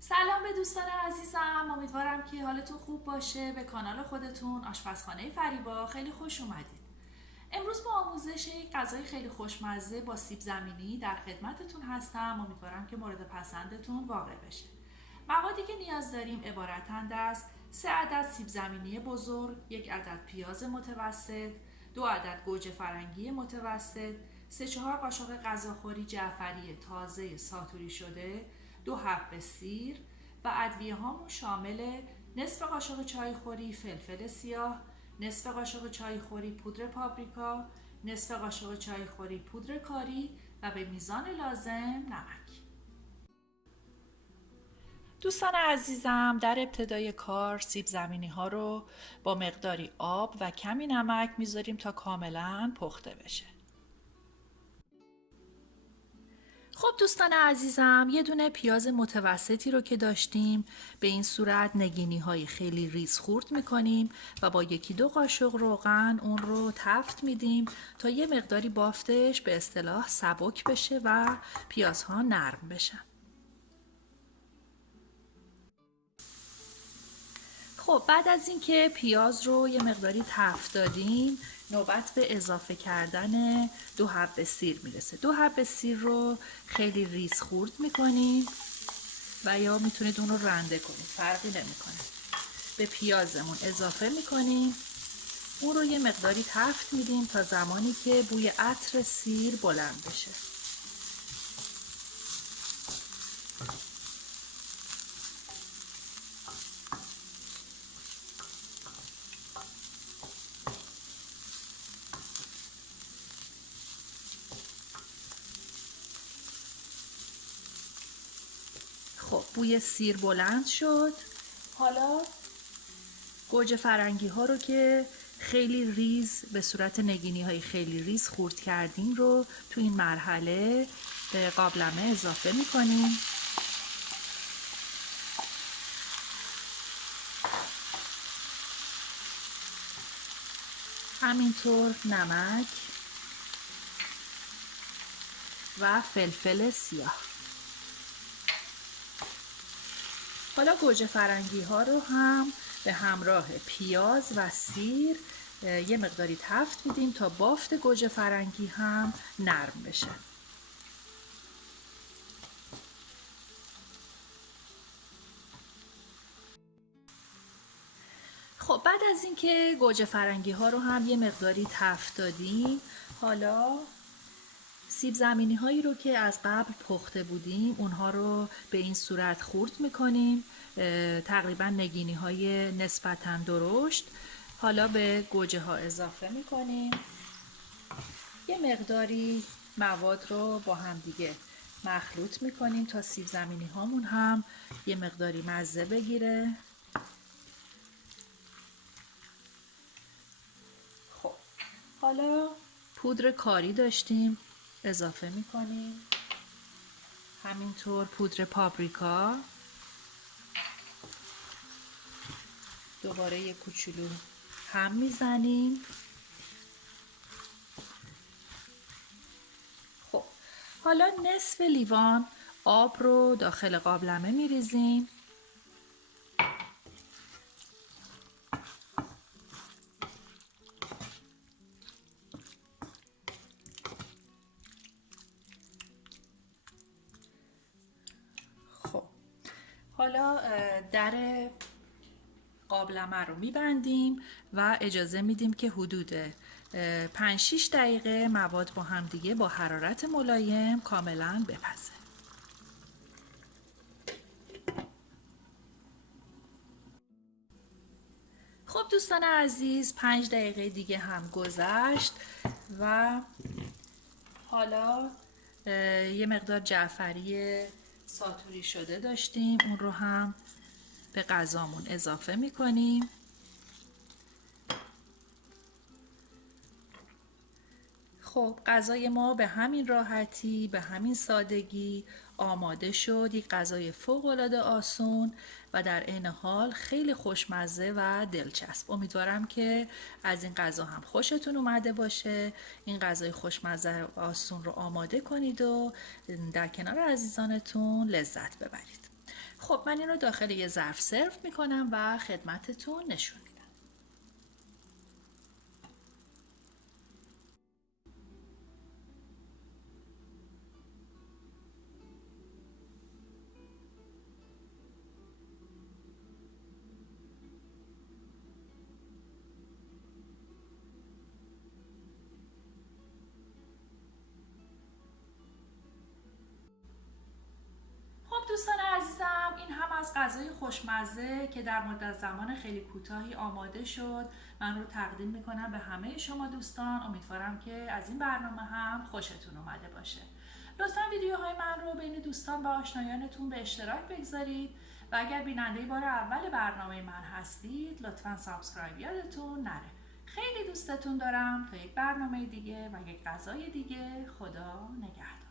سلام به دوستان عزیزم، امیدوارم که حالتون خوب باشه. به کانال خودتون آشپزخانه فریبا خیلی خوش اومدید. امروز با آموزش یک غذای خیلی خوشمزه با سیب زمینی در خدمتتون هستم. امیدوارم که مورد پسندتون واقع بشه. موادی که نیاز داریم عبارتند از 3 عدد سیب زمینی بزرگ، 1 عدد پیاز متوسط، 2 عدد گوجه فرنگی متوسط، 3-4 قاشق غذاخوری جعفری تازه ساتوری شده، 2 حب سیر و ادویه هامون شامل نصف قاشق چای خوری فلفل سیاه، نصف قاشق چای خوری پودر پاپریکا، نصف قاشق چای خوری پودر کاری و به میزان لازم نمک. دوستان عزیزم، در ابتدای کار سیب زمینی ها رو با مقداری آب و کمی نمک میذاریم تا کاملا پخته بشه. خب دوستان عزیزم، یه دونه پیاز متوسطی رو که داشتیم به این صورت نگینی های خیلی ریز خورد میکنیم و با 1-2 قاشق روغن اون رو تفت میدیم تا یه مقداری بافتش به اصطلاح سبک بشه و پیازها نرم بشن. خب بعد از اینکه پیاز رو یه مقداری تفت دادیم، نوبت به اضافه کردن 2 حب سیر میرسه. 2 حب سیر رو خیلی ریز خورد میکنیم و یا میتونید اون رو رنده کنید، فرقی نمیکنه. به پیازمون اضافه میکنیم، اون رو یه مقداری تفت میدیم تا زمانی که بوی عطر سیر بلند بشه. خب بوی سیر بلند شد. حالا گوجه فرنگی ها رو که خیلی ریز به صورت نگینی های خیلی ریز خورد کردیم رو تو این مرحله به قابلمه اضافه میکنیم. همینطور نمک و فلفل سیاه. حالا گوجه فرنگی ها رو هم به همراه پیاز و سیر یه مقداری تفت میدیم تا بافت گوجه فرنگی هم نرم بشه. خب بعد از اینکه گوجه فرنگی ها رو هم یه مقداری تفت دادیم، حالا سیب زمینی هایی رو که از قبل پخته بودیم اونها رو به این صورت خورد میکنیم، تقریبا نگینی های نسبتاً درشت. حالا به گوجه ها اضافه میکنیم، یه مقداری مواد رو با هم دیگه مخلوط میکنیم تا سیب زمینی هامون هم یه مقداری مزه بگیره. خب حالا پودر کاری داشتیم، اضافه میکنیم، همینطور پودر پاپریکا، دوباره یک کوچولو هم میزنیم. خب حالا نصف لیوان آب رو داخل قابلمه میریزیم. خب حالا در قابلمه رو میبندیم و اجازه میدیم که حدود 5-6 دقیقه مواد با هم دیگه با حرارت ملایم کاملا بپزه. خب دوستان عزیز، 5 دقیقه دیگه هم گذشت و حالا یه مقدار جعفری ساتوری شده داشتیم، اون رو هم به غذامون اضافه میکنیم. خب غذای ما به همین راحتی، به همین سادگی آماده شد. یک غذای فوق‌العاده آسون و در عین حال خیلی خوشمزه و دلچسب. امیدوارم که از این غذا هم خوشتون اومده باشه. این غذای خوشمزه و آسون رو آماده کنید و در کنار عزیزانتون لذت ببرید. خب من این رو داخل یه ظرف سرو میکنم و خدمتتون نشون میدم. خب دوستان عزیزم، این هم از غذای خوشمزه که در مدت زمان خیلی کوتاهی آماده شد من رو تقدیم میکنم به همه شما دوستان. امیدوارم که از این برنامه هم خوشتون اومده باشه. لطفا ویدیوهای من رو بین دوستان و آشنایانتون به اشتراک بگذارید و اگر بیننده بار اول برنامه من هستید لطفا سابسکرایب یادتون نره. خیلی دوستتون دارم. تا یک برنامه دیگه و یک غذای دیگه، خدا نگهدار.